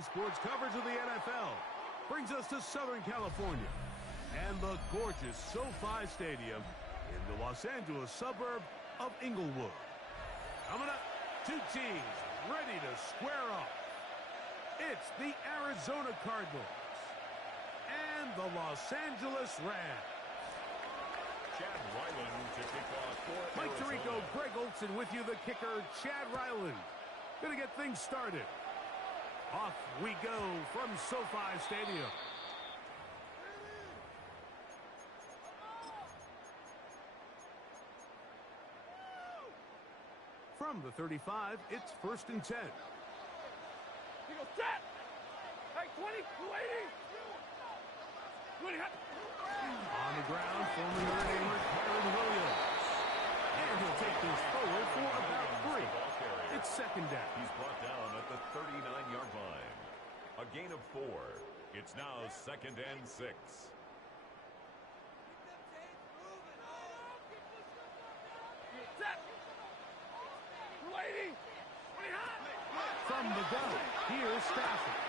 Today, sports coverage of the NFL brings us to Southern California and the gorgeous SoFi Stadium in the Los Angeles suburb of Inglewood. Coming up, two teams ready to square off. It's the Arizona Cardinals and the Los Angeles Rams. Chad Ryland to kick off for Mike Arizona. Tirico, Greg Olson with you, the kicker, Chad Ryland. Gonna get things started. Off we go from SoFi Stadium. From the 35, it's 1st and 10. He goes, set! Hey, 20, waiting! 20, On the ground, former Notre Damer Kyron Williams. And he'll take this forward for about 3. It's 2nd down. He's brought down at the 39-yard line. A gain of 4. It's now 2nd and 6. set! Waiting! From the gun, here's Stafford.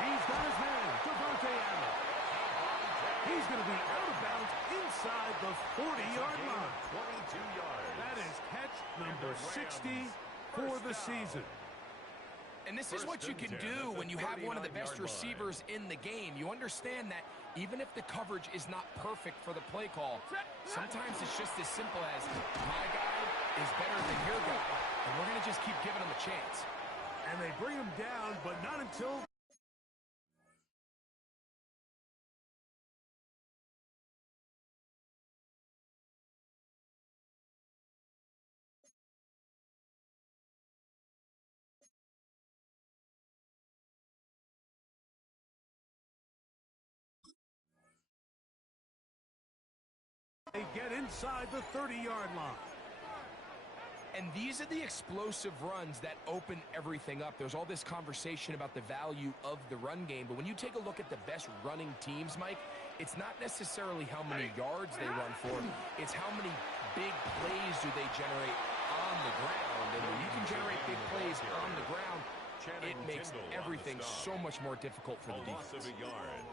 He's got his man, Devontae Adams. He's going to be out of bounds inside the 40-yard line. 22 yards. That is catch number 60 for the season. And this is what you can do when you have one of the best receivers in the game. You understand that even if the coverage is not perfect for the play call, sometimes it's just as simple as my guy is better than your guy, and we're going to just keep giving him a chance. And they bring him down, but not until... they get inside the 30-yard line. And these are the explosive runs that open everything up. There's all this conversation about the value of the run game, but when you take a look at the best running teams, Mike, it's not necessarily how many yards they run for, it's how many big plays do they generate on the ground. And when you can generate big plays on the ground, it makes everything so much more difficult for the defense.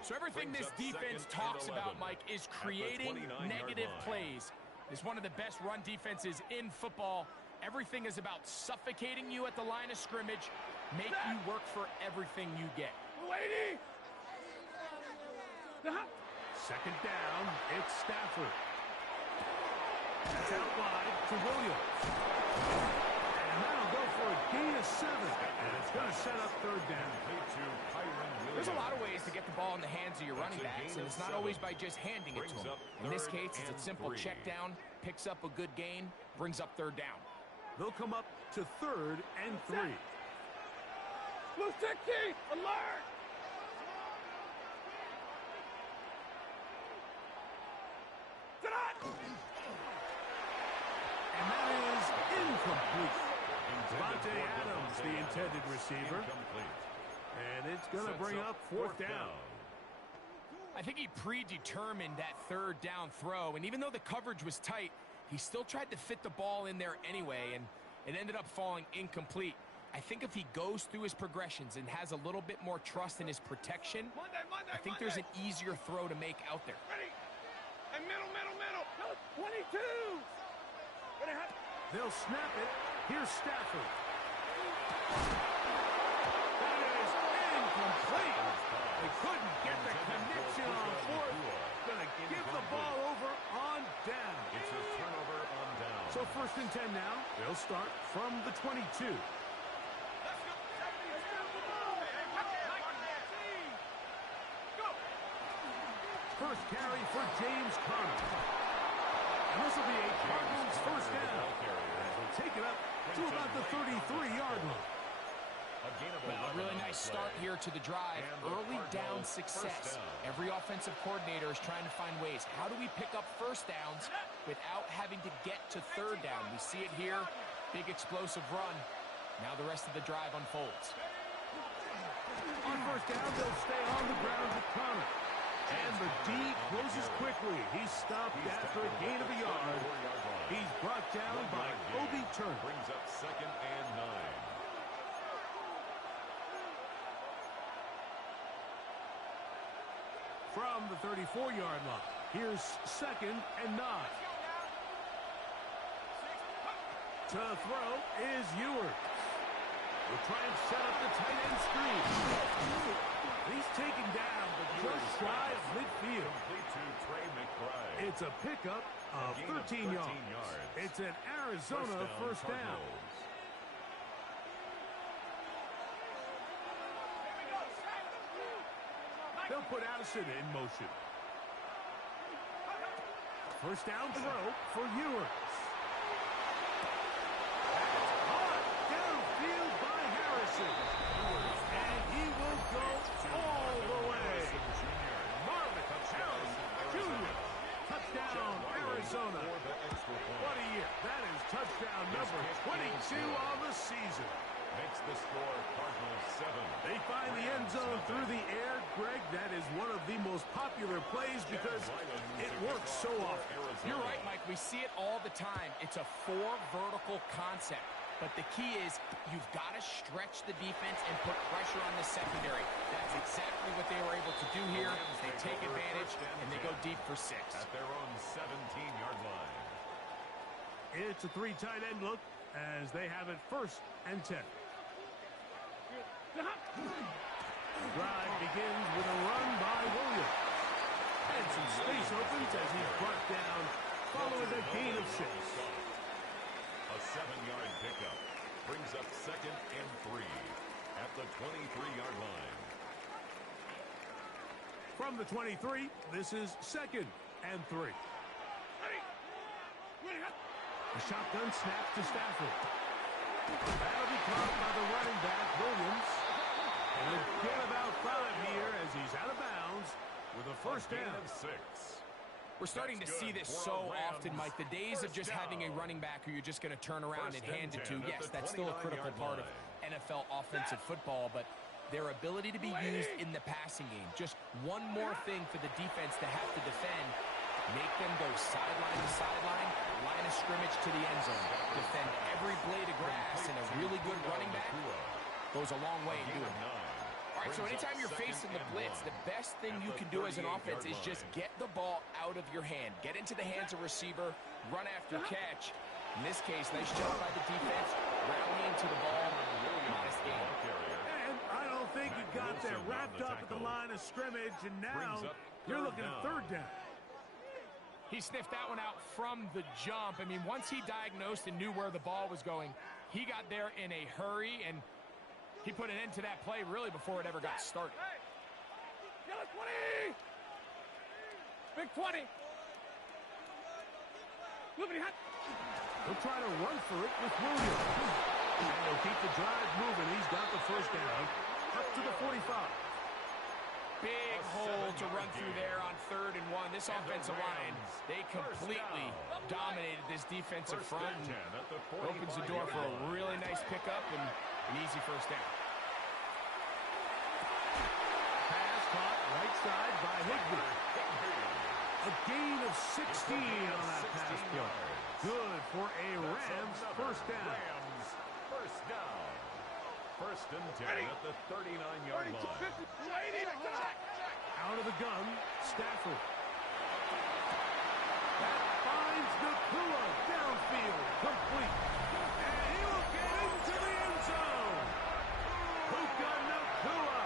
So everything this defense talks about, Mike, is creating negative plays. It's one of the best run defenses in football. Everything is about suffocating you at the line of scrimmage, make you work for everything you get. Waiting! 2nd down, it's Stafford. That's out wide to Williams. And that'll go for a gain of 7. And it's going to set up 3rd down. There's a lot of ways to get the ball in the hands of your running backs, and it's not always by just handing it to them. In this case, it's a simple check down, picks up a good gain, brings up 3rd down. They'll come up to 3rd and 3. Blue 60, alert! And that is incomplete. Devontae Adams, the intended receiver. And it's going to bring up 4th down. I think he predetermined that 3rd down throw, and even though the coverage was tight, he still tried to fit the ball in there anyway, and it ended up falling incomplete. I think if he goes through his progressions and has a little bit more trust in his protection, I think there's an easier throw to make out there. Ready. And middle. 22. They'll snap it. Here's Stafford. That is incomplete. They couldn't get the connection on 4th. Going to give the ball over on down. It's a turnover on down. So 1st and 10 now. They'll start from the 22. First carry for James Conner. And this will be a Cardinals 1st down. They'll take it up to about the 33-yard line. Well, a really nice start here to the drive. Early down success. Every offensive coordinator is trying to find ways. How do we pick up 1st downs without having to get to 3rd down? We see it here. Big explosive run. Now the rest of the drive unfolds. On 1st down, they'll stay on the ground with Conner. And the D closes quickly. He's stopped after a gain of a yard. He's brought down by Obi Turner. Brings up 2nd and 9. from the 34-yard line. Here's 2nd and 9. To throw is Ewers. Will try and set up the tight end screen. He's taken down, but just shy of midfield. It's a pickup of 13 yards. It's an Arizona first down. They'll put Addison in motion. First down throw for Ewers. Downfield by Harrison. And he will go all the way. Marvin Harrison Jr. Touchdown, Arizona. What a year. That is touchdown number 22 on the season. Makes the score Cardinals 7. They find the end zone through the air. Greg, that is one of the most popular plays because it works so often. You're right, Mike. We see it all the time. It's a 4 vertical concept. But the key is you've got to stretch the defense and put pressure on the secondary. That's exactly what they were able to do here. They take advantage, and they go deep for 6. At their own 17-yard line. It's a 3 tight end look as they have it 1st and 10. Drive begins with a run by Williams. And some space opens as he's brought down following a gain of 6. A 7-yard pickup brings up 2nd and 3 at the 23-yard line. From the 23, this is 2nd and 3. A shotgun snap to Stafford. That'll be caught by the running back, Williams. And he'll get about 5 here as he's out of bounds with a first down. Of 6. We're starting to see this so often, Mike. The days of just having a running back who you're just going to turn around and hand it to, yes, that's still a critical part of NFL offensive football, but their ability to be used in the passing game. Just one more thing for the defense to have to defend. Make them go sideline to sideline, line of scrimmage to the end zone. Defend every blade of grass, and a really good running back goes a long way in doing it. All right, so anytime you're facing the blitz, the best thing you can do as an offense is just get the ball out of your hand. Get into the hands of receiver, run after catch. In this case, nice job by the defense, rallying to the ball. Modest game. And I don't think he got there wrapped up at the line of scrimmage, and now you're looking at 3rd down. He sniffed that one out from the jump. I mean, once he diagnosed and knew where the ball was going, he got there in a hurry, and he put an end to that play really before it ever got started. Yellow 20! Big 20! Liberty hot! He'll try to run for it with Williams. And he'll keep the drive moving. He's got the first down up to the 45. Big hole to run through there on 3rd and 1. This offensive line, they completely dominated this defensive front. And opens the door for a really nice pickup and an easy first down. Pass caught right side by Higbee. A gain of 16 on that pass play. Good for a Rams first down. First down. 1st and 10 at the 39-yard line. Out of the gun, Stafford. That finds Nakua downfield, complete. And he will get into the end zone. Puka Nakua.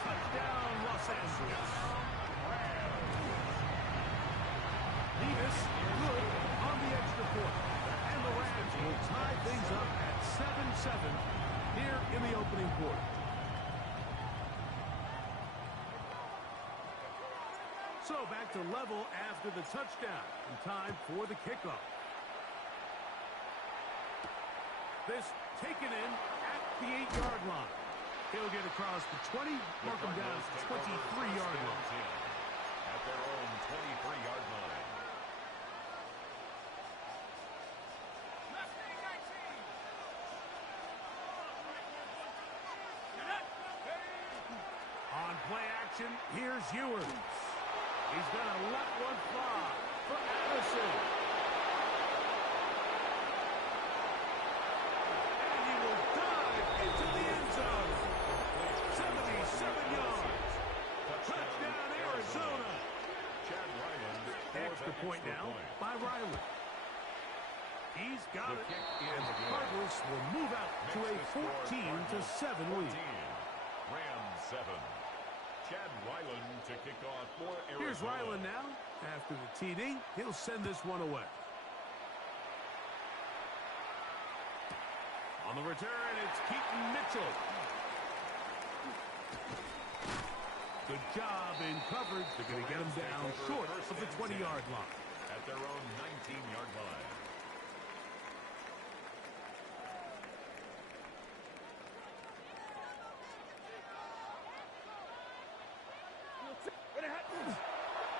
Touchdown, Los Angeles. Nevis good on the extra point. And the Rams will tie things up at 7-7 here in the opening quarter. So back to level after the touchdown. And time for the kickoff. This taken in at the 8-yard line. He'll get across the 20, mark him down to the 23-yard line. At their own 23-yard line. On play action, here's Ewers. He's going to let one fly for Addison. And he will dive into the end zone. 77 yards. Touchdown, Arizona. extra point now by Riley. He's got it, and the Cardinals will move out to a 14-7 lead. Rams 7. Chad Ryland to kick off for Arizona. Here's Ryland now. After the TD, he'll send this one away. On the return, it's Keaton Mitchell. Good job in coverage. They're going to get him down short of the 20-yard line. At their own 19-yard line.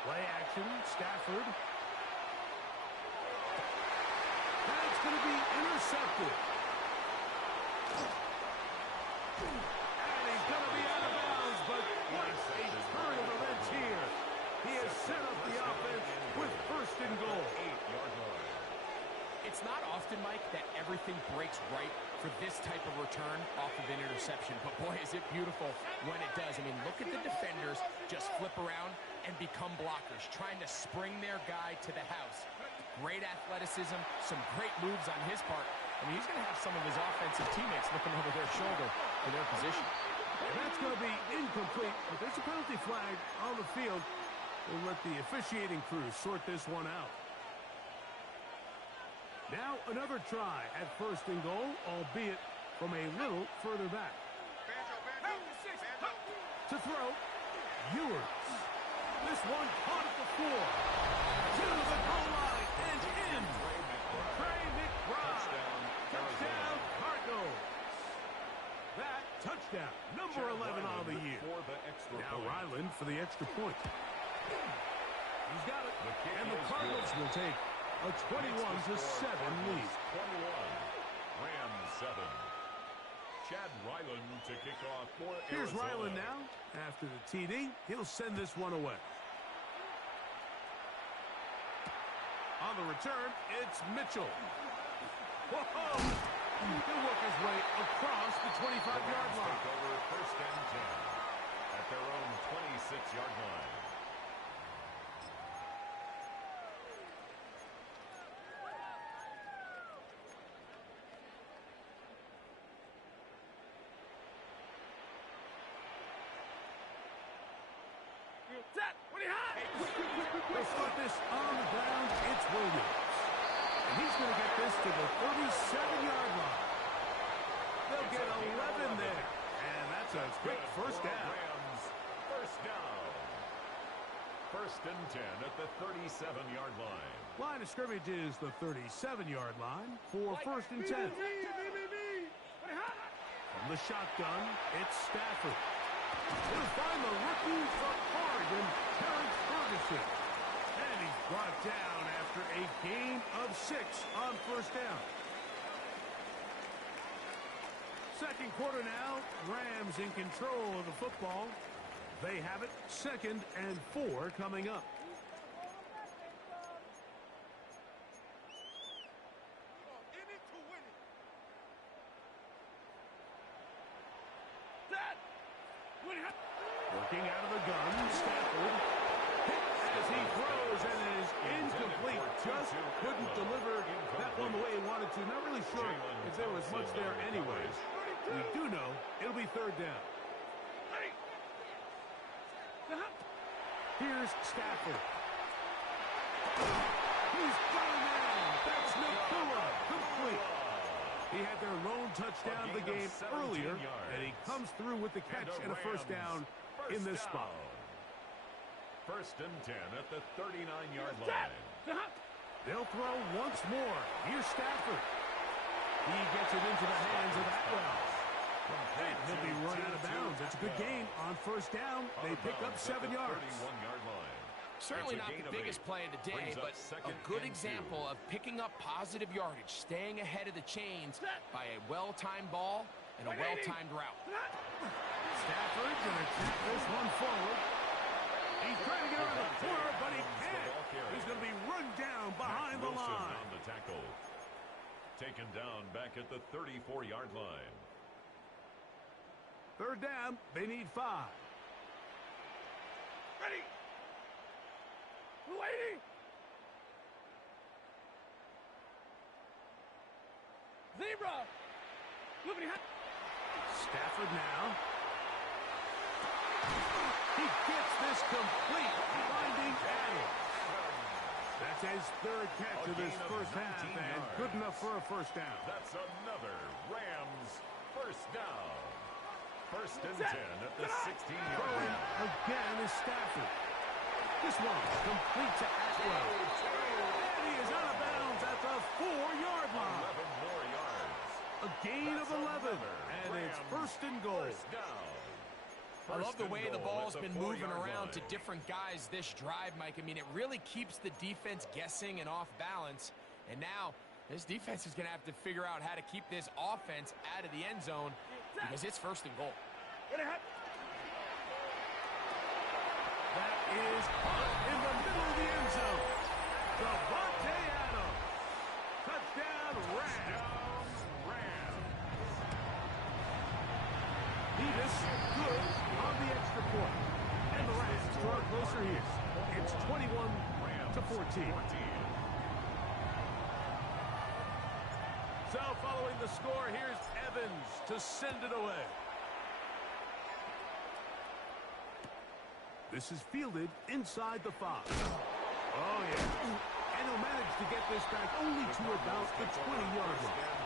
Play action, Stafford. That's going to be intercepted. And he's going to be out of bounds, but what a turn of events here. He has set up the offense with first and goal. 8-yard line. It's not often, Mike, that everything breaks right for this type of return off of an interception. But, boy, is it beautiful when it does. I mean, look at the defenders just flip around and become blockers, trying to spring their guy to the house. Great athleticism, some great moves on his part. I mean, he's going to have some of his offensive teammates looking over their shoulder for their position. And that's going to be incomplete, but there's a penalty flag on the field. We'll let the officiating crew sort this one out. Now another try at first and goal, albeit from a little further back. To throw, Ewers. This one caught at the floor. To the goal line and in. Trey McBride. Touchdown, Cardinals. That touchdown, number 11 on the year. Now Ryland for the extra point. He's got it. And the Cardinals will take a 21-7 lead. 21. Rams 7. Chad Ryland to kick off for Arizona. Here's Ryland now. After the TD, he'll send this one away. On the return, it's Mitchell. Whoa! He'll work his way across the 25-yard line. Take over first and 10 at their own 26-yard line. They'll start this on the ground. It's Williams. And he's going to get this to the 37-yard line. They'll get 11 there. And that's a quick first down. Rams, first down. First and 10 at the 37-yard line. Line of scrimmage is the 37-yard line for first and 10. From the shotgun, it's Stafford. He'll find the rookie from Oregon, Terrence Ferguson. And he's brought down after a gain of 6 on first down. Second quarter now, Rams in control of the football. They have it, 2nd and 4 coming up. Working out of the gun, Stafford hit as he throws, and it is incomplete. Just couldn't deliver that one the way he wanted to. Not really sure if there was much there anyways. We do know it'll be third down. Here's Stafford. He's got a man. That's Nakua. Complete. He had their lone touchdown of the game earlier, and he comes through with the catch and a first down in this spot. First and 10 at the 39-yard line. They'll throw once more. Here's Stafford. He gets it into the hands of Atwell. And he'll be run out of bounds. It's a good game on first down. They pick up 7 yards. 31-yard line. Certainly not the biggest play of the day, but a good example of picking up positive yardage, staying ahead of the chains by a well-timed ball and a well-timed route. Stafford going to tap this one forward. He's trying to get around the corner, but he can't. He's going to be run down behind the line. On the tackle. Taken down back at the 34-yard line. Third down, they need 5. Ready. Lady. Zebra. Loopity hot. Stafford now. He gets this complete, finding Adams. That's his third catch of this first half, and good enough for a first down. That's another Rams first down. First and 10 at the 16-yard line. Again is Stafford. This one complete to Atwell. And he is out of bounds at the 4-yard line. 11 more yards. A gain of 11, and it's first and goal. First down. I love the First way and the goal ball's at the been moving 4-yard around line. to different guys this drive, Mike. I mean, it really keeps the defense guessing and off balance. And now this defense is going to have to figure out how to keep this offense out of the end zone because it's first and goal. That is in the middle of the end zone. Davante Adams. Touchdown, Rams. Davis good on the extra point. And the Rams draw closer here. It's 21-14. So following the score, here's Evans to send it away. This is fielded inside the 5. Oh, yeah. And he'll manage to get this back only to about the 20-yard line.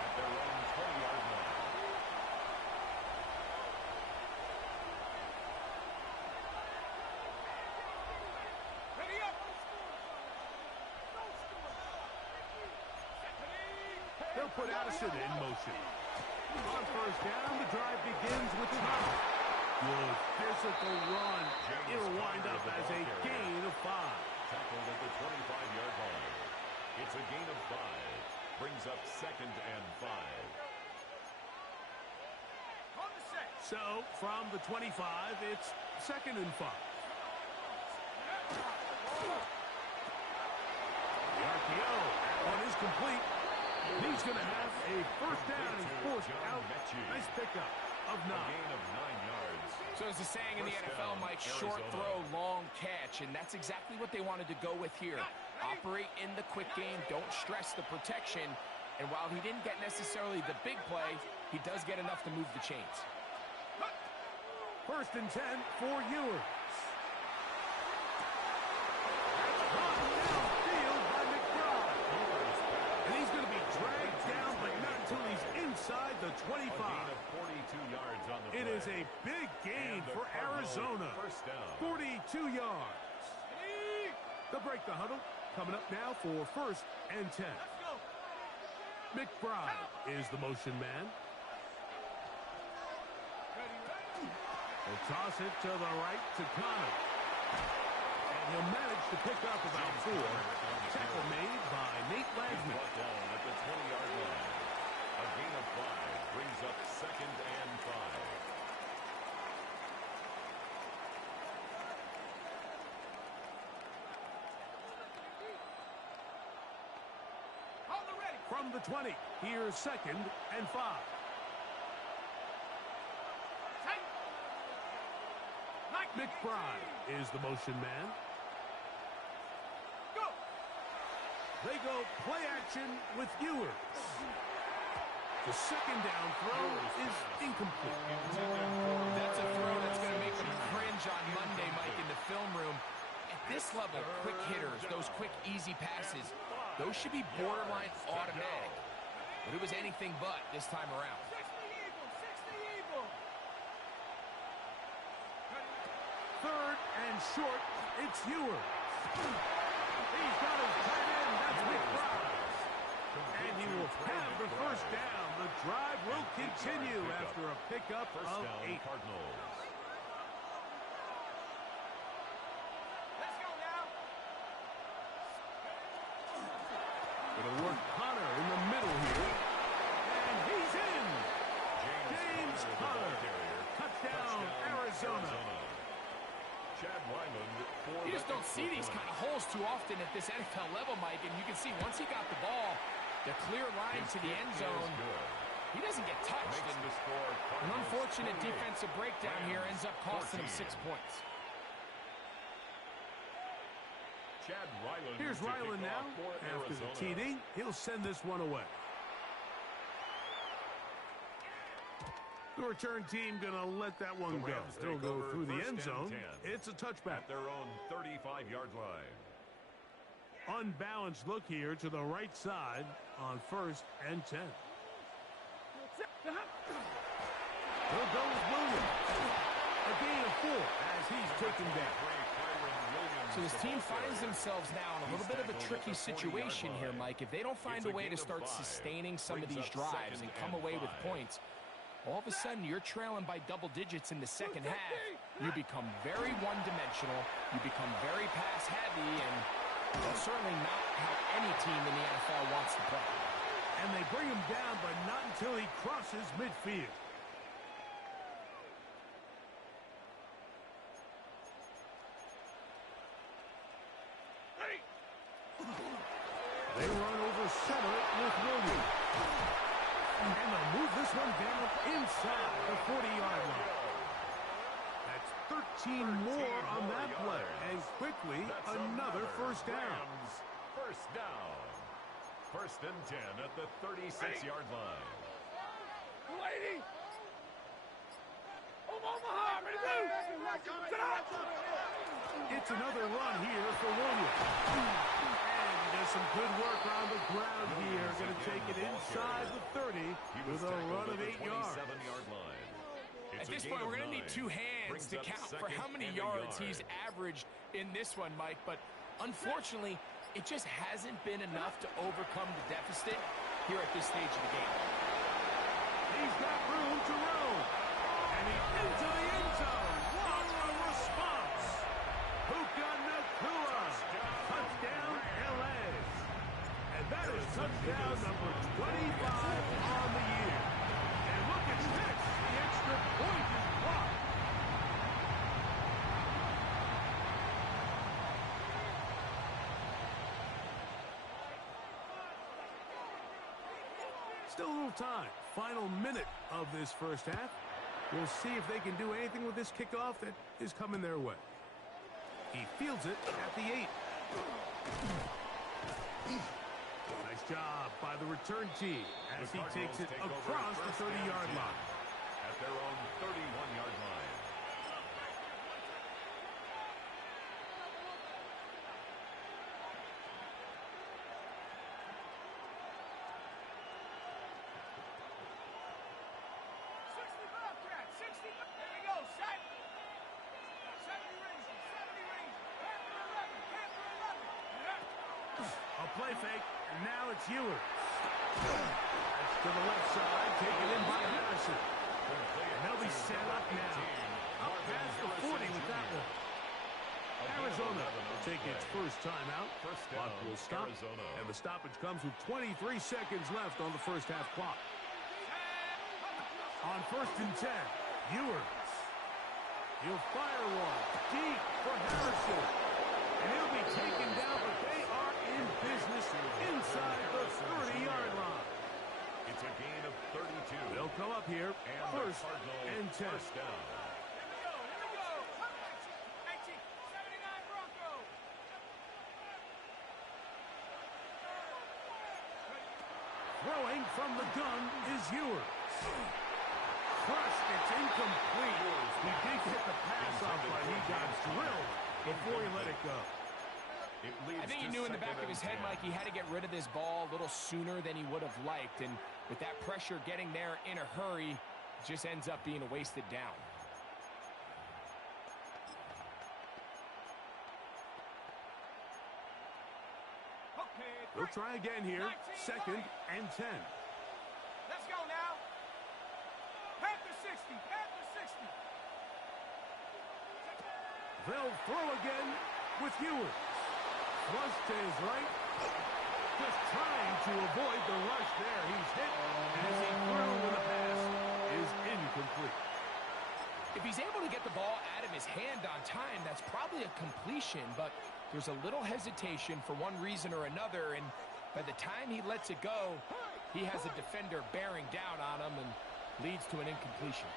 At their own 20-yard line. Ready up. They'll put Addison in motion. On first down, the drive begins with Thomas. Good physical run. It'll wind up as a gain of 5. Tackled at the 25-yard line. It's a gain of 5. Brings up second and 5. On the set. So, from the 25, it's second and 5. The RPO. That one is complete. He's going to have a first down. He's forced out. Nice pickup of 9. A gain of 9 yards. So as the saying in the First NFL, down, Mike, short Arizona. throw, long catch, and that's exactly what they wanted to go with here. Operate in the quick game, don't stress the protection, and while he didn't get necessarily the big play, he does get enough to move the chains. First and 10 for Ewers. Downfield by McBride. And he's going to be dragged down, but not until he's inside the 25. A gain of 42 yards on the play. It is a big gain And the for Cardinals Arizona. First down. 42 yards. They'll break the huddle. Coming up now for first and 10. McBride is the motion man. He'll toss it to the right to Connor. And he'll manage to pick up about 4. Tackle made by Nate Ladman. Brought down at the 20-yard line. A gain of 5 brings up second and 5. On the ready. From the 20, here's second and 5. Tight. Like McBride is the motion man. Go. They go play action with Ewers. The second down throw is incomplete. That's a throw that's going to make them cringe on Monday, Mike, in the film room. At this level, quick hitters, those quick, easy passes, those should be borderline automatic. But it was anything but this time around. 60 Eagle. 60 Eagle. Third and short, it's Ewers. He's got his tight end, that's McBride. And he will have the first down. The drive will continue after a pickup First of down, 8. Cardinals. Let's go now. It'll work Connor in the middle here. And he's in. James Conner. Touchdown, Arizona. Chad Ryland for You just the don't see extra these point. kind of holes too often at this NFL level, Mike, and you can see once he got the ball, the clear line to the end zone, he doesn't get touched. Makes And the score an Cardinals unfortunate 28. defensive breakdown here ends up costing him 14. 6 points. Chad Ryland Here's to kick Ryland now. off for After the Arizona. TD, he'll send this one away. The return team going to let that one go. It'll go through the end zone. It's a touchback. At their own 35-yard line. Unbalanced look here to the right side on 1st and 10. Here goes Williams. A gain of 4 as he's taken down. So this team finds themselves now in a little bit of a tricky situation here, Mike. If they don't find a way to start sustaining some of these drives and come away with points, all of a sudden you're trailing by double digits in the second half. You become very one-dimensional. You become very pass-heavy, and that's certainly not how any team in the NFL wants to play. And they bring him down, but not until he crosses midfield. They run over center with Williams. And they'll move this one down inside the 40-yard line. That's 13 more on that play. And quickly, another first down. First down. 1st and 10 at the 36-yard line. Lady! Omaha! It's another run here for Williams. And he does some good work on the ground here. Going to take it inside the 30 with a run of 8 yards. At this point, we're going to need 2 hands to count for how many yards he's averaged in this one, Mike. But unfortunately, it just hasn't been enough to overcome the deficit here at this stage of the game. He's got room to roam. And he's into the end zone. What a response. Puka Nacua. Touchdown, LA. And that is touchdown number 25 on the year. And look at this. The extra point is blocked. Still a little time. Final minute of this first half. We'll see if they can do anything with this kickoff that is coming their way. He fields it at the 8. Nice job by the return team as he takes it across the 30-yard line. At their own 31-yard line. A play fake, and now it's Ewers. That's to the left side, taken in by Harrison. And they'll be set up now. Up past the 40 with that one. Arizona will take its first timeout. Clock will stop, and the stoppage comes with 23 seconds left on the first half clock. On 1st and 10, Ewers. He'll fire one deep for Harrison. And he'll be taken down, but they are in business inside the 30-yard line. It's a gain of 32. They'll come up here, And 1st and 10. First down. Throwing from the gun is Ewers. Crushed, it's incomplete. He did get the pass off, but he got drilled before he let it go. I think he knew in the back of his head, Mike, he had to get rid of this ball a little sooner than he would have liked. And with that pressure getting there in a hurry, it just ends up being a wasted down. They'll try again here. 2nd and 10. Let's go now. Panther 60. Panther 60. They'll throw again with Ewers. Flush to his right. Just trying to avoid the rush there. He's hit as he threw when the pass is incomplete. If he's able to get the ball out of his hand on time, that's probably a completion, but there's a little hesitation for one reason or another, and by the time he lets it go, he has a defender bearing down on him and leads to an incompletion.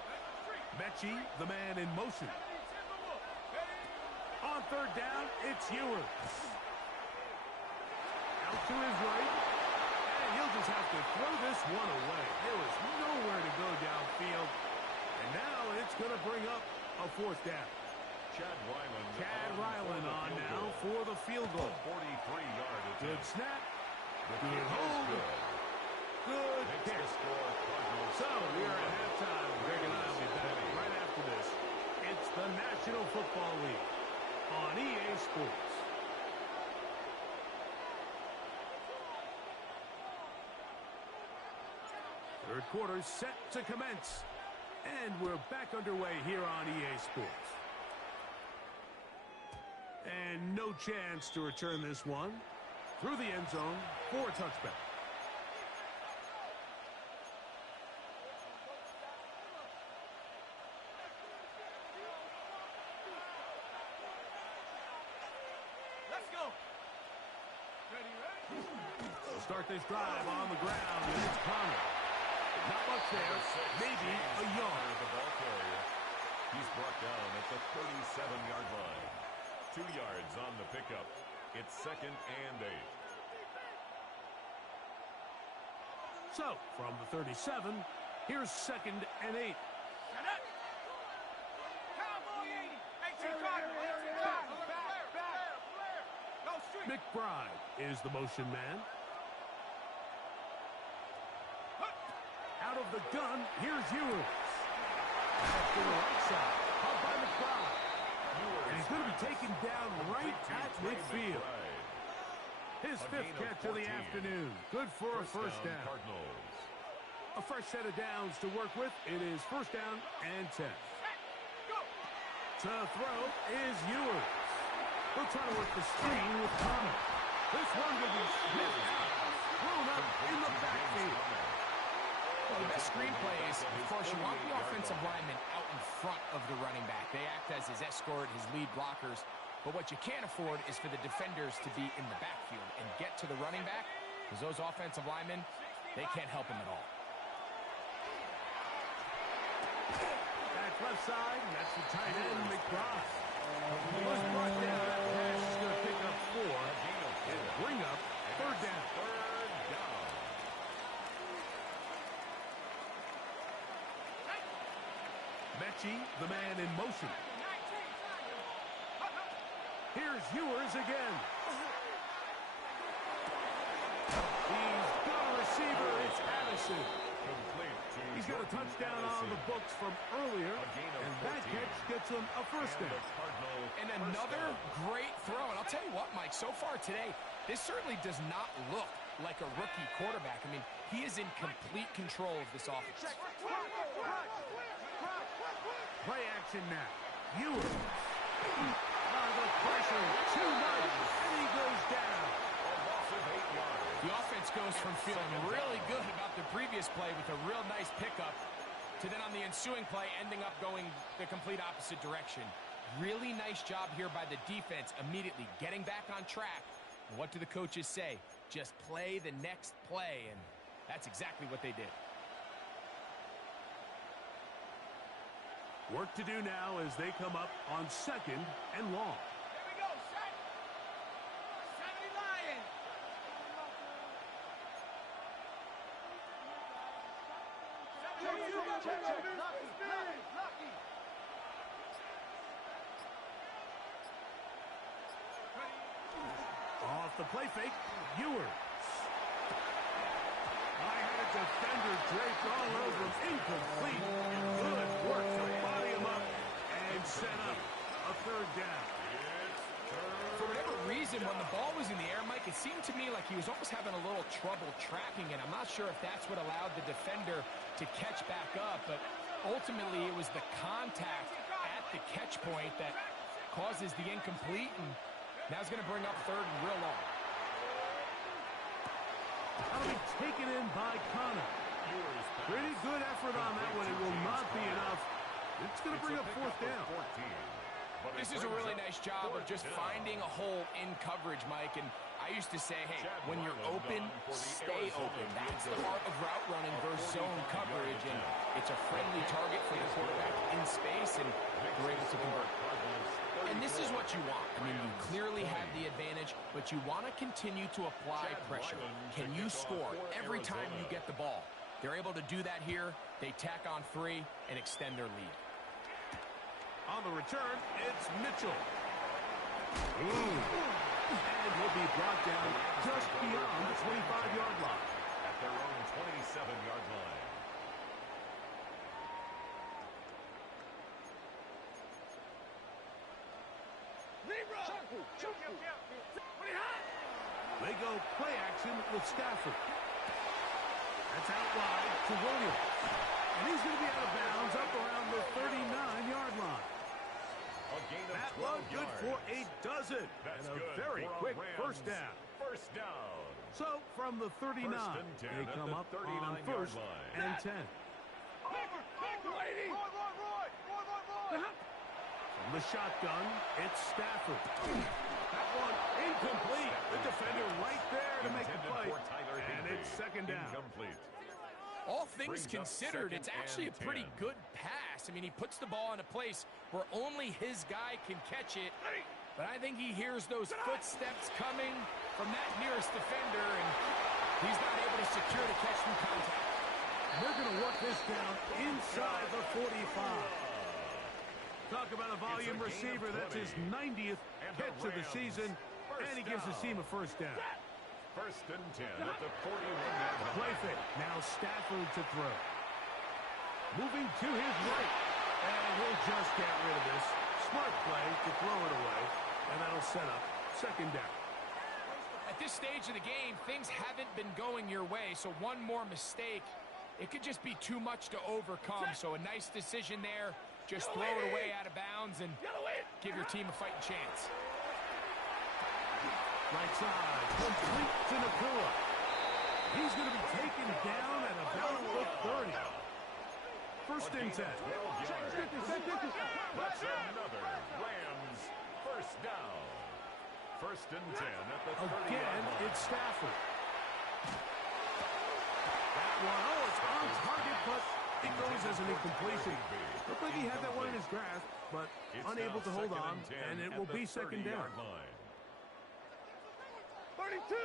Mechie, the man in motion. On 3rd down, it's Ewers. Out to his right, and he'll just have to throw this one away. There was nowhere to go downfield, And now it's going to bring up a fourth down. Chad Ryland on now for the field goal. 43-yard attempt. Good snap. The Good kick is hold. good. Good Makes kick. the score Cardinals. So we are at halftime. Greg and I will be back right after this. It's the National Football League on EA Sports. Third quarter set to commence. And we're back underway here on EA Sports. And no chance to return this one through the end zone for a touchback. Let's go. Ready? They'll start this drive on the ground, and it's Connor. Not much there, maybe a yard. The ball carrier. He's brought down at the 37-yard line. 2 yards on the pickup. It's 2nd and 8. So, from the 37, here's 2nd and 8. Cowboy 80. 18 Cardinals. 18 Cardinals. Back. No street. McBride is the motion man. Out of the gun, here's Ewers. To the right side, caught by McBride. And he's going to be taken down right at midfield. His 5th catch of the afternoon. Good for a first down. Cardinals. A fresh set of downs to work with. It is 1st down and 10. To throw is Ewers. They'll try to work the screen with Connor. This one will be sniffed out. Thrown up in the backfield. Well, the best screenplay is, of course, you want the offensive lineman out in front of the running back. They act as his escort, his lead blockers. But what you can't afford is for the defenders to be in the backfield and get to the running back, because those offensive linemen, they can't help him at all. Back left side, and that's the tight end, McBride. He was brought down. That pass is going to pick up 4 and bring up 3rd down. Mechie, the man in motion. Here's Ewers again. He's got a receiver. It's Addison. He's got a touchdown on the books from earlier, and that catch gets him a first down. And another great throw. And I'll tell you what, Mike, so far today, this certainly does not look like a rookie quarterback. I mean, he is in complete control of this offense. Play action now. Ewers. The pressure, too much, and he goes down. The offense goes from feeling really good about the previous play with a real nice pickup to then on the ensuing play ending up going the complete opposite direction. Really nice job here by the defense immediately getting back on track. And what do the coaches say? Just play the next play, and that's exactly what they did. Work to do now as they come up on 2nd and long. Here we go, set. 70 Lions. Lucky. Off the play fake, Ewers. I had a defender draped all over him. Incomplete. Good work to body him up and set up a 3rd down. For whatever reason, when the ball was in the air, Mike, it seemed to me like he was almost having a little trouble tracking it. I'm not sure if that's what allowed the defender to catch back up, but ultimately it was the contact at the catch point that causes the incomplete, and now it's going to bring up 3rd and real long. That'll be taken in by Connor. Pretty good effort on that one. It will not be enough. It's going to bring up 4th down. This is a really nice job of just finding a hole in coverage, Mike. And I used to say, hey, when you're open, stay open. That's the art of route running versus zone coverage. And it's a friendly target for the quarterback in space, and they're able to convert. And this is what you want. I mean, you clearly have the advantage, but you want to continue to apply pressure. Can you score every time you get the ball? They're able to do that here. They tack on 3 and extend their lead. On the return, it's Mitchell. Ooh. And he'll be brought down just beyond the 25-yard line. At their own 27-yard line. They go play action with Stafford. That's out wide to Williams. And he's going to be out of bounds up around the 39-yard line. A gain of That 12 one good yards. for a dozen. That's and a good very for a quick Rams first down. First down. So from the 39, First and 10 they at come the up on 39-yard first line. and 10. From the shotgun, it's Stafford. That one incomplete. The defender right there to make the play. And it's second down. Incomplete. All things Brings up considered, second it's actually a and pretty 10. good pass. I mean, he puts the ball in a place where only his guy can catch it. But I think he hears those footsteps coming from that nearest defender, and he's not able to secure the catch through contact. They're going to work this down inside the 45. Talk about a volume receiver. That's his 90th catch of the season, and he gives his team a first down. First and 10 at the 41-yard line. Play fake. Now Stafford to throw. Moving to his right. And he'll just get rid of this. Smart play to throw it away. And that'll set up second down. At this stage of the game, things haven't been going your way, so one more mistake, it could just be too much to overcome. So a nice decision there. Just throw it away out of bounds and give your team a fighting chance. Right side, complete to Nakua. He's going to be taken down at about the 30. First and 10. That's another Rams first down. First and 10 at the 30-yard Again, line. it's Stafford. That one, oh, it's on target, but it goes as an incompletion. Looked like he had that one in his grasp, but It's unable now to hold second on, and 10 and it at will the be second down. 30-yard line. 32.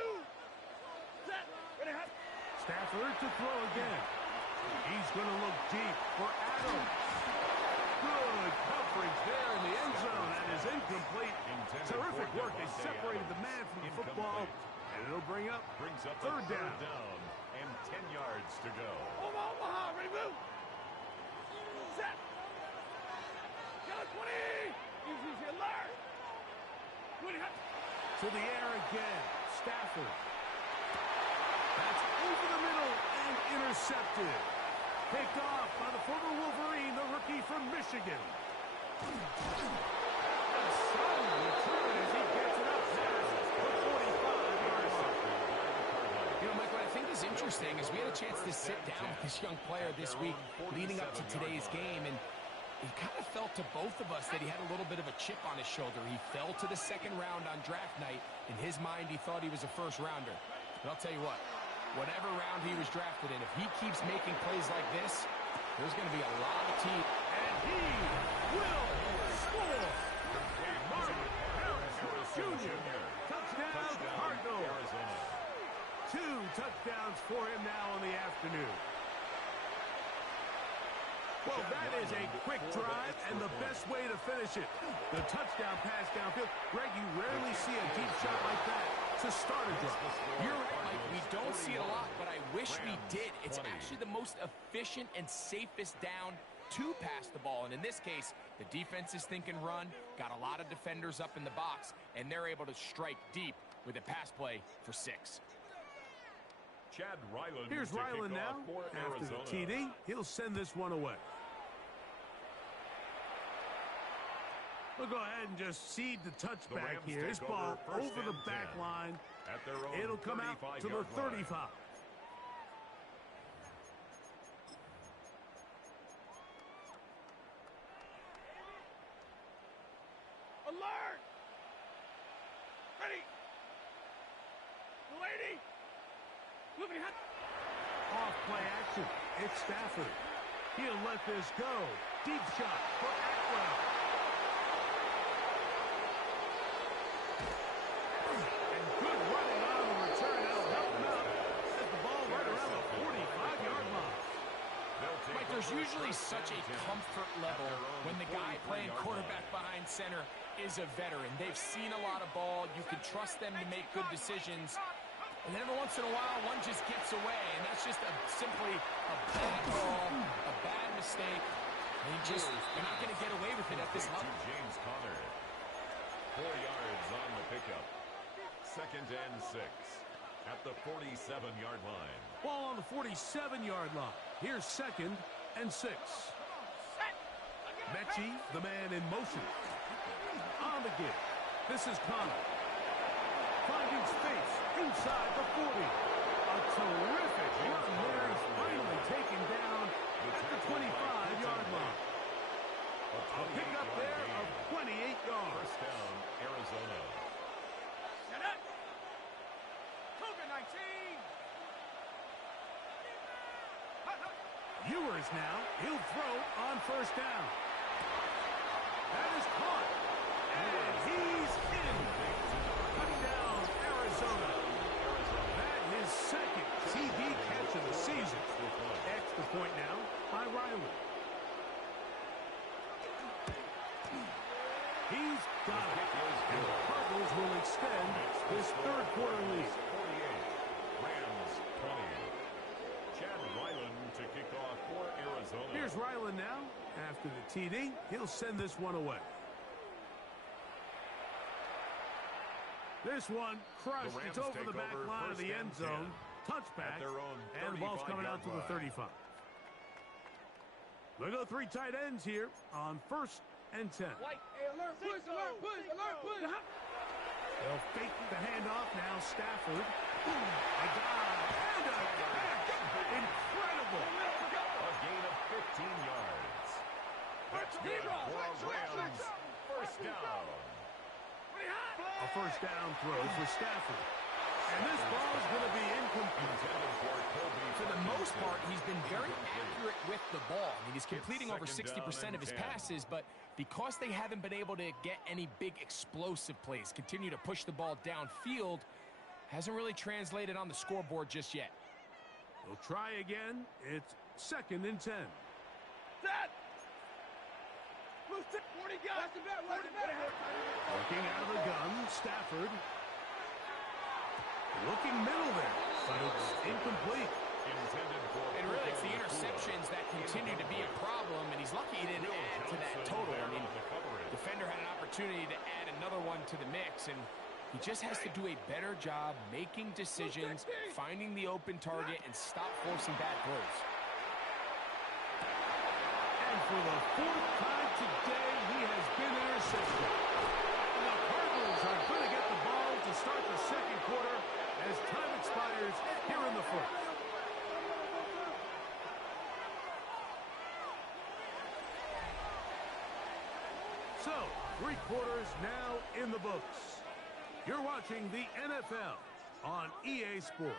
Stafford to throw again. He's going to look deep for Adams. Good coverage there in the end zone. That is incomplete. Terrific work. They separated the man from the football, and it'll bring up Brings up a third down. and 10 yards to go. Omaha, ready, move. Set. Got 20. Easy, alert. 20. To the air again. Stafford. That's over the middle and intercepted. Picked off by the former Wolverine, the rookie from Michigan. A solid return as he gets it up past the 45-yard line. You know, Mike, what I think is interesting is we had a chance to sit down with this young player this week leading up to today's game, and it kind of felt to both of us that he had a little bit of a chip on his shoulder. He fell to the second round on draft night. In his mind, he thought he was a first-rounder. But I'll tell you what, whatever round he was drafted in, if he keeps making plays like this, there's going to be a lot of teams. And he will score. Marvin Harris Jr. Touchdown, Cardinals. 2 touchdowns for him now in the afternoon. Well, that is a quick drive and the best way to finish it. The touchdown pass downfield. Greg, you rarely see a deep shot like that to start a drive. You're right, Mike. We don't see it a lot, but I wish we did. It's actually the most efficient and safest down to pass the ball. And in this case, the defense is thinking run, got a lot of defenders up in the box, and they're able to strike deep with a pass play for 6. Chad Ryland. Here's to kick Ryland now. off for After Arizona. the TD, he'll send this one away. We'll go ahead and just seed the touchback Rams here. This take ball over first over the and back 10 line. At their own It'll come out to the 35-yard line. 35. Alert. Ready. 280. Moving ahead. Off play action. It's Stafford. He'll let this go. Deep shot for Atwell. And good running on the return. That'll help him out. Set the ball right around the 45-yard line. usually such a comfort level when the guy playing quarterback behind center is a veteran. They've seen a lot of ball. You can trust them to make good decisions. And then every once in a while, one just gets away, and that's just simply a bad ball, a bad mistake. They're not going to get away with it at this level. James Conner. 4 yards on the pickup. 2nd and 6 at the 47-yard line. Ball on the 47-yard line. Here's 2nd and 6. Mechie, the man in motion. On the give. This is Conner. Finding space inside the 40. A terrific run there. He's finally taken down at the 25-yard line. A pickup there of 28 yards. First down, Arizona. Set up. Cougar 19. Ewers now. He'll throw on first down. That is caught. And he's in. Touchdown, Arizona. That is 2nd TD catch of the season. Extra point now by Riley. He's got it. And the Cardinals will extend this third quarter lead. 48. Rams 20. Chad Ryland to kick off for Arizona. Here's Ryland now. After the TD, he'll send this one away. This one crushed. It's over the back line of the end zone. Touchback. And the ball's coming out to the 35. We'll go 3 tight ends here on 1st and 10. Alert, push, alert, push, alert, push. They'll fake the handoff. Now Stafford. A dive and a catch. Incredible. A gain of 15 yards. That's good for Rams. First down. A first down throw for Stafford. And this ball is going to be incomplete. For the most part, he's been very accurate with the ball. I mean, he's completing over 60% of his passes, but because they haven't been able to get any big explosive plays, continue to push the ball downfield, hasn't really translated on the scoreboard just yet. We'll try again. It's 2nd and 10. Looking out of the gun, Stafford. Looking middle there, but it's incomplete. And really, it's the interceptions that continue to be a problem, and he's lucky he didn't add to that total. I mean, the defender had an opportunity to add another one to the mix, and he just has to do a better job making decisions, finding the open target, and stop forcing bad throws. And for the 4th time today, he has been intercepted. And the Cardinals are going to get the ball to start the second quarter as time expires here in the 1st. So, 3 quarters now in the books. You're watching the NFL on EA Sports.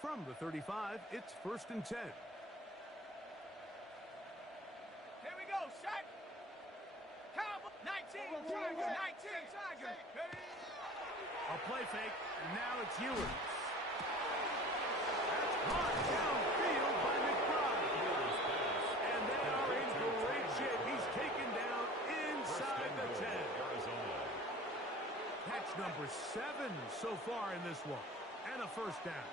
From the 35, it's 1st and 10. Here we go, set. Cowboy, 19, Tiger, 19, Tiger. A play fake, and now it's Ewers. That's caught downfield by McBride. And they are in great shape. He's taken down inside the 10. Catch number 7 so far in this one. And a first down.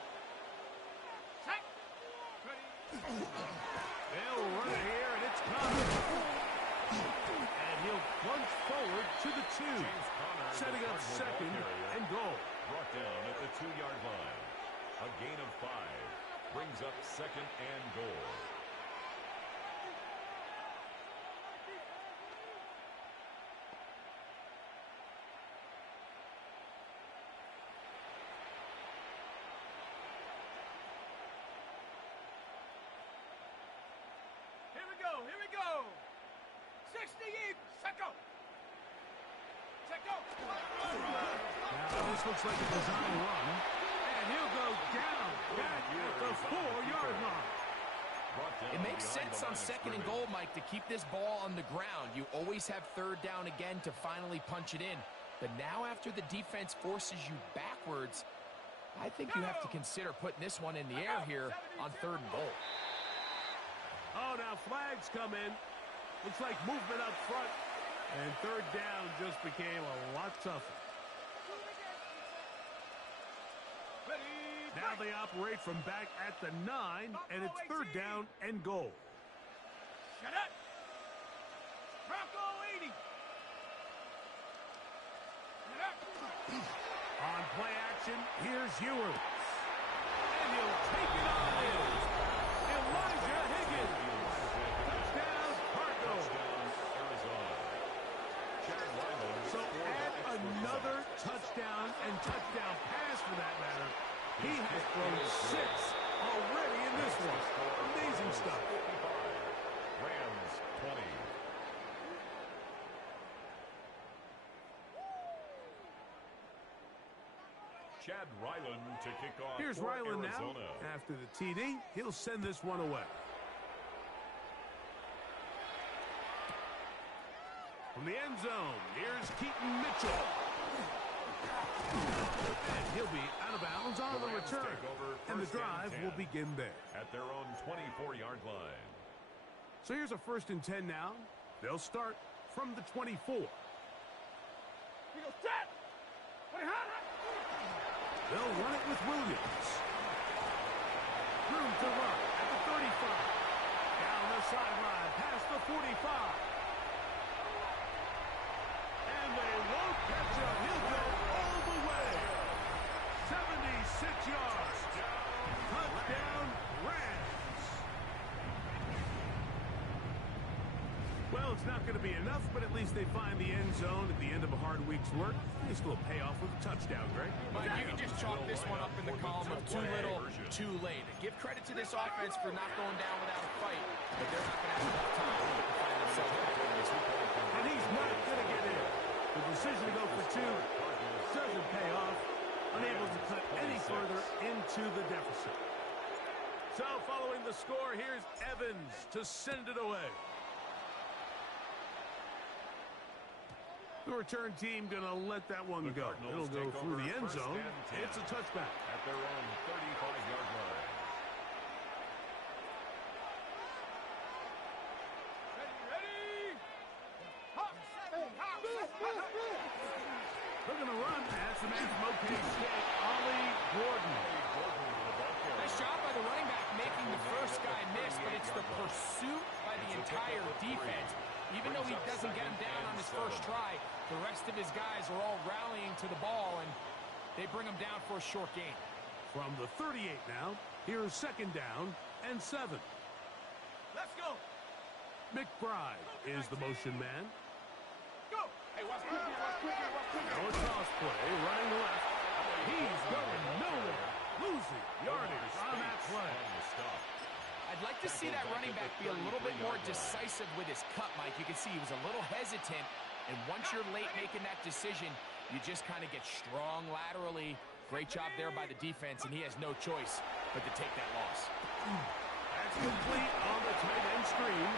They'll run it here, and it's Conner. And he'll plunge forward to the 2. Setting up 2nd and goal. Brought down at the 2-yard line. A gain of 5. Brings up 2nd and goal. Here we go. 60, set go. Check Now, this looks like a design run. And he'll go down back at the 4-yard line. It makes sense on second and goal, Mike, to keep this ball on the ground. You always have third down again to finally punch it in. But now after the defense forces you backwards, I think you have to consider putting this one in the air here on third and goal. Oh, now flags come in. Looks like movement up front. And third down just became a lot tougher. Now they operate from back at the 9, and it's third down and goal. Shut up! Bronco 80! On play action, here's Ewers. And he'll take it on in. Elijah Higgins. Touchdown, Cardinals. So add another touchdown and touchdown pass for that matter. He has thrown 6 already in this one. Amazing stuff. Rams 20. Chad Ryland to kick off. Here's for Ryland Arizona. now. After the TD, he'll send this one away. From the end zone, here's Keaton Mitchell. And he'll be out of bounds on the Rams return. take over And the first drive and 10 will begin there. at their own 24-yard line. So here's a 1st and 10 now. They'll start from the 24. They'll run it with Williams. Room to run at the 35. Down the sideline past the 45. And they won't catch him. He'll go all the way. 76 yards. Touchdown, Rams. Well, it's not going to be enough, but at least they find the end zone at the end of a hard week's work. Nice little payoff with a touchdown, Greg. Mike, you can just chalk this one up in the column of too little, too late. Give credit to this offense for not going down without a fight, but they're not going to have enough time to find themselves back in this week. And he's not going to get in. The decision to go for 2 doesn't pay off. Unable to cut any further into the deficit. So following the score, here's Evans to send it away. The return team going to let that one go. It'll go through the end zone. It's a touchback. At their own 35-yard line. Looking to run. That's the man from OK State, Ollie Gordon. Nice job by the running back making the first guy miss, but it's the pursuit by the entire defense. Even though he doesn't get him down on his first try, the rest of his guys are all rallying to the ball, and they bring him down for a short gain. From the 38 now, here's 2nd down and 7. Let's go! McBride is the motion man. Go! Hey, watch quickly, watch quickly, watch quickly. No toss play, running left. He's going nowhere. Losing yardage on that play. I'd like to see that running back be a little bit more decisive with his cut, Mike. You can see he was a little hesitant, and once you're late making that decision, you just kind of get strong laterally. Great job there by the defense, and he has no choice but to take that loss. That's complete on the tight end screen.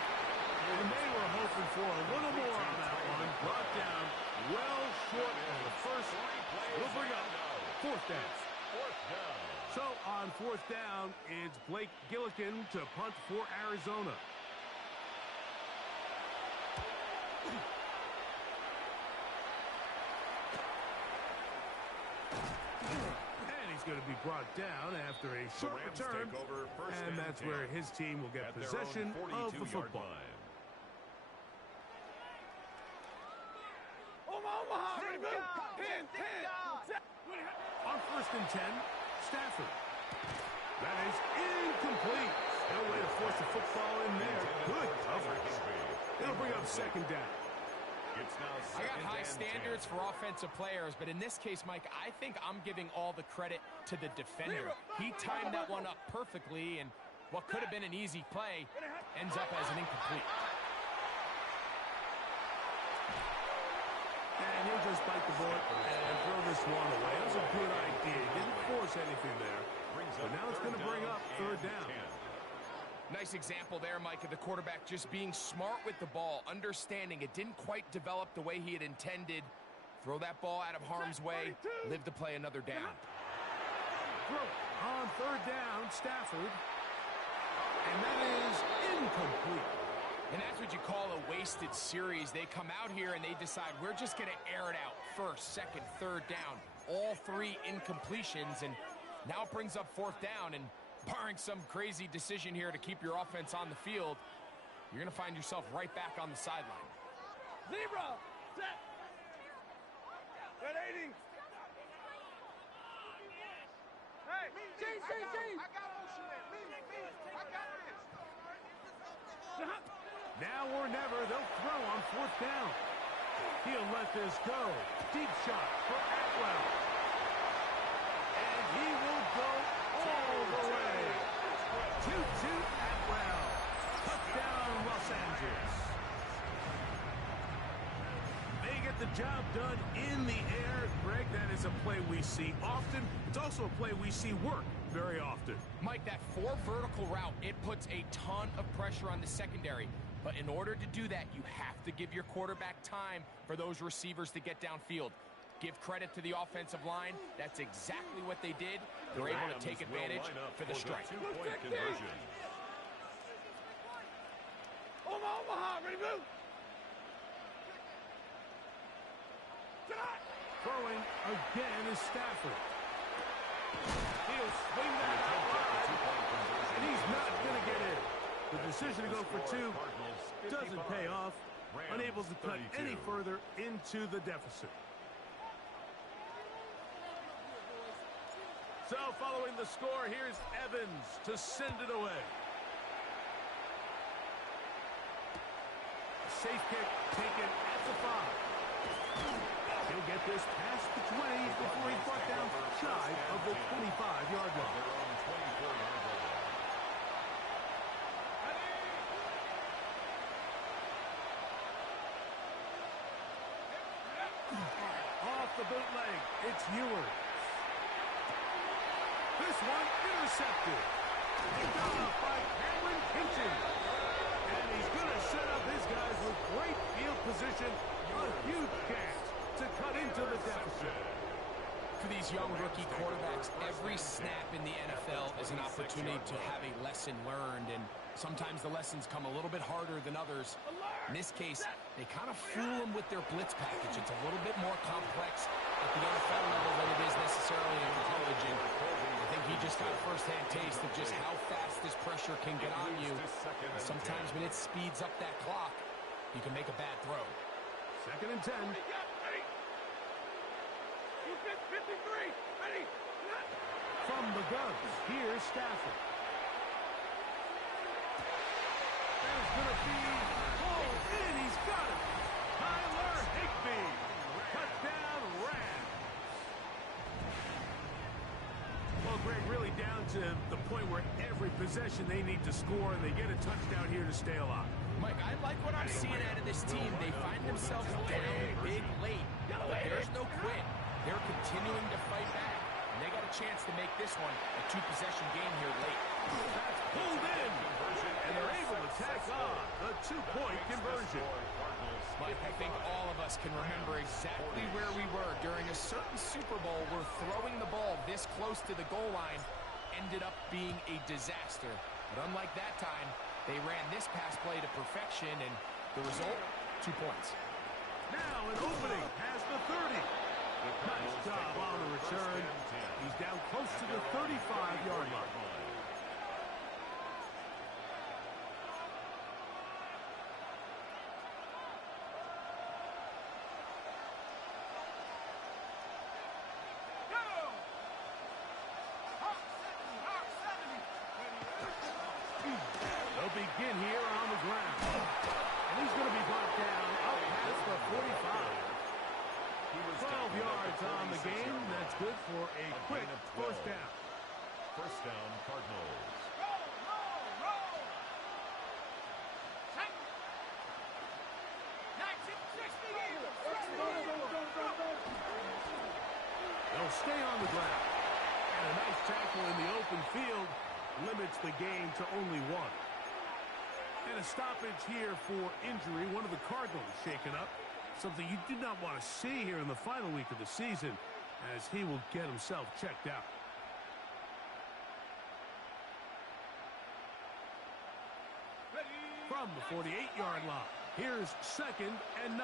And they were hoping for a little more on that one. Brought down well short of the first. We'll bring up 4th down. So on 4th down, it's Blake Gillikin to punt for Arizona. And he's going to be brought down after a short return. And that's where his team will get possession of the football. On 1st and 10, Stafford. That is incomplete. No way to force the football in there. Good coverage. It'll bring up 2nd down. I got high standards for offensive players, but in this case, Mike, I think I'm giving all the credit to the defender. He timed that one up perfectly, and what could have been an easy play ends up as an incomplete. And And he'll just bite the bullet and throw this one away. That was a good idea. Didn't force anything there. But now it's going to bring up third down. Nice example there, Mike, of the quarterback just being smart with the ball, understanding it didn't quite develop the way he had intended. Throw that ball out of harm's way, live to play another down. Throw on third down, Stafford. And that is incomplete. And that's what you call a wasted series. They come out here and they decide we're just going to air it out. First, second, third down. All three incompletions, and now it brings up fourth down. And barring some crazy decision here to keep your offense on the field, you're going to find yourself right back on the sideline. Zebra! Set! Good 80! Hey! I got motion there. Me. I got this. Now or never, they'll throw on fourth down. He'll let this go. Deep shot for Atwell. And he will go all the way. 2-2 Atwell. Touchdown, Los Angeles. They get the job done in the air. Greg, that is a play we see often. It's also a play we see work very often. Mike, that four vertical route, it puts a ton of pressure on the secondary. But in order to do that, you have to give your quarterback time for those receivers to get downfield. Give credit to the offensive line. That's exactly what they did. They're able to take advantage for the strike. Two-point conversion. Omaha, ready, move! Throwing again is Stafford. He'll swing that out. And he's not going to get in. The decision to go for two doesn't pay off. Unable to cut any further into the deficit. So following the score, here's Evans to send it away. Safe kick taken at the 5. He'll get this past the 20 before he's brought down shy of the 25-yard line. Off the bootleg, it's Ewers. This one intercepted. Picked off by Cameron Kinchen. And he's going to set up his guys with great field position. A huge chance to cut into the deficit. For these young rookie quarterbacks, every snap in the NFL is an opportunity to have a lesson learned, and sometimes the lessons come a little bit harder than others. In this case, they kind of fool them with their blitz package. It's a little bit more complex at the NFL level than it is necessarily in college, and I think he just got a first-hand taste of just how fast this pressure can get on you. And sometimes when it speeds up that clock, you can make a bad throw. Second and 10. 53, ready. From the guns, here's Stafford. There's going to be pulled in. He's got it. Tyler Higbee. Touchdown, Rams. Well, Greg, really down to the point where every possession they need to score, and they get a touchdown here to stay alive. Mike, I like what I'm seeing out of this team. They find themselves down big late, but there's no quit. They're continuing to fight back, and they got a chance to make this one a two-possession game here late. That's pulled in, and they're able to tack on the two-point conversion. Mike, I think all of us can remember exactly where we were during a certain Super Bowl where throwing the ball this close to the goal line ended up being a disaster. But unlike that time, they ran this pass play to perfection, and the result, 2 points. Now an opening has the 30. Nice job on the return. He's down close to the 35-yard line. They'll begin here on the ground. And he's going to be brought down up past the 45. 12 yards on the game. That's good for a quick first down. First down, Cardinals. Roll! 1960. to only 1. And a stoppage here for injury. One of the Cardinals shaken up. Something you do not want to see here in the final week of the season, as he will get himself checked out. From the 48-yard line, here's 2nd and 9.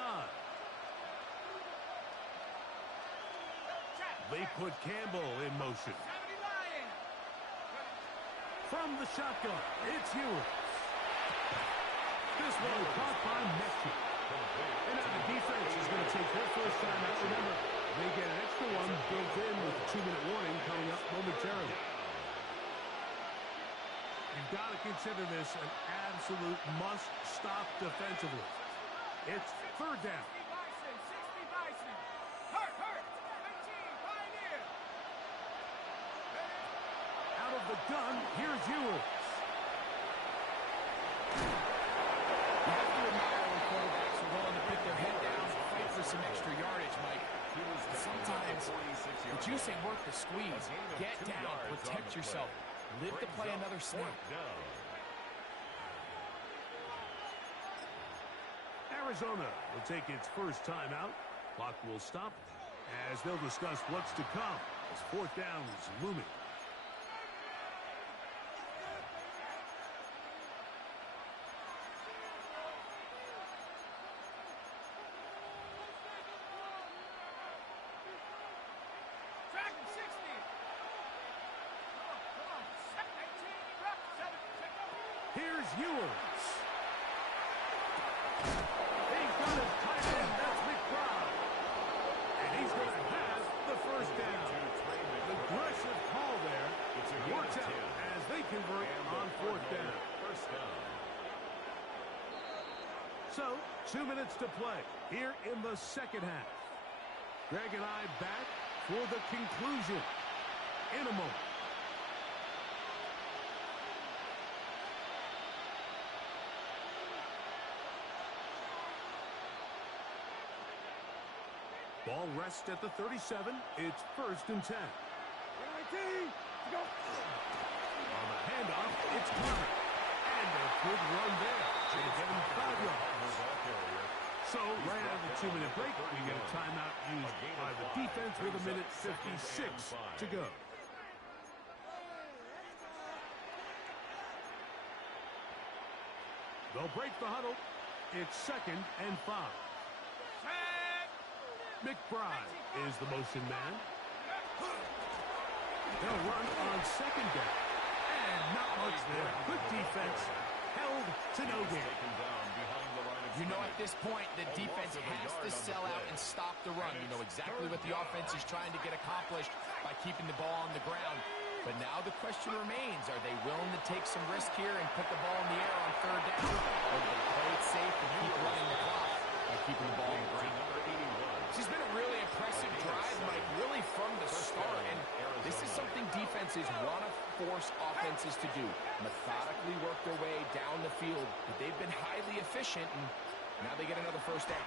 They put Campbell in motion. From the shotgun, it's Ewers. This one caught by Metcalf. And now the defense is going to take their first time out. Remember, they get an extra one built in with a 2-minute warning coming up momentarily. You've got to consider this an absolute must-stop defensively. It's 3rd down. 60 Bison. Hurt. 19, Pioneer. Out of the gun, here's Ewers. You have to admire when quarterbacks are willing to put their head down and fight for some extra yardage, Mike. Sometimes the juice ain't worth the squeeze. Get down, protect yourself. Live to play another snap. Arizona will take its first time out. Clock will stop as they'll discuss what's to come as 4th down is looming. Dragon 60. Come on. 18, drop 7. Here's Ewers. He's got his tight end. That's McBride. And he's going to have the first down. Aggressive call there. Works out as they convert on 4th down. So, 2 minutes to play here in the second half. Greg and I back for the conclusion in a moment. Ball rests at the 37. It's 1st and 10. On the handoff, it's Connor. And a good run there. Should have given 5 yards. So, right out of the 2-minute break, we get a timeout used by the defense with 1:56 to go. They'll break the huddle. It's 2nd and 5. McBride is the motion man. They'll run on 2nd down. And not much there. Good defense. Held to no gain. You know at this point the defense has to sell out and stop the run. You know exactly what the offense is trying to get accomplished by keeping the ball on the ground. But now the question remains, are they willing to take some risk here and put the ball in the air on 3rd down? Or do they play it safe and keep running the clock by keeping the ball on the ground? This has been a really impressive drive, Mike, really from the start. And this is something defenses want to force offenses to do. Methodically work their way down the field. But they've been highly efficient, and now they get another first down.